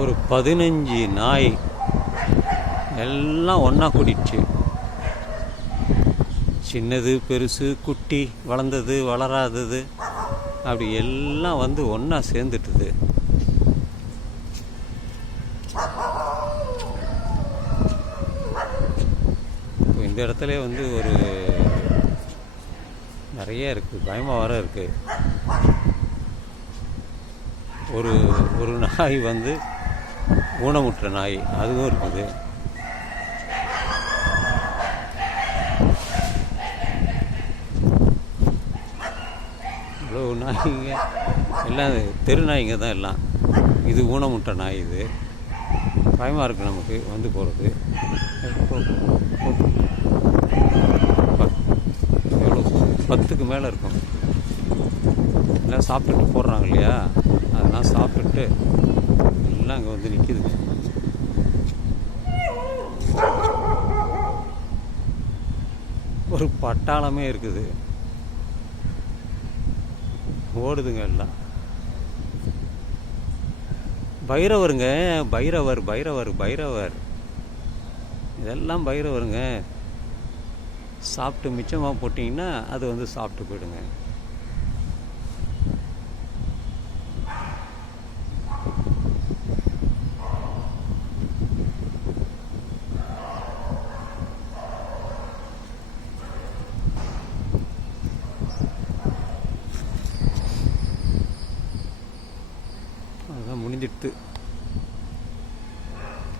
ஒரு 15 நாய் எல்லாம் ஒன்றா கூட்டிடுச்சு. சின்னது பெருசு குட்டி வளர்ந்தது வளராதது அப்படி எல்லாம் வந்து ஒன்றா சேர்ந்துட்டுது. இப்போ இந்த இடத்துல வந்து ஒரு நிறைய இருக்குது, பயமாக வர இருக்குது. ஒரு நாய் வந்து ஊனமுற்ற நாய் அதுவும் இருக்குது. இவ்வளோ நாய்ங்க எல்லாம் தெரு நாய்ங்க தான் எல்லாம். இது ஊனமுற்ற நாய். இது பயமாக இருக்குது நமக்கு வந்து போகிறது. எவ்வளோ 10க்கு மேலே இருக்கும். எல்லாம் சாப்பிட்டுட்டு போடுறாங்க இல்லையா, அதெல்லாம் சாப்பிட்டுட்டு எல்லாம் அங்கே வந்து நிற்கிதுங்க. ஒரு பட்டாளமே இருக்குது, ஓடுதுங்க எல்லாம். பைரவருங்க, பைரவர் பைரவர் பைரவர் இதெல்லாம் பைரவருங்க. சாப்பிட்டு மிச்சமாக போட்டிங்கன்னா அது வந்து சாப்பிட்டு போயிடுங்க.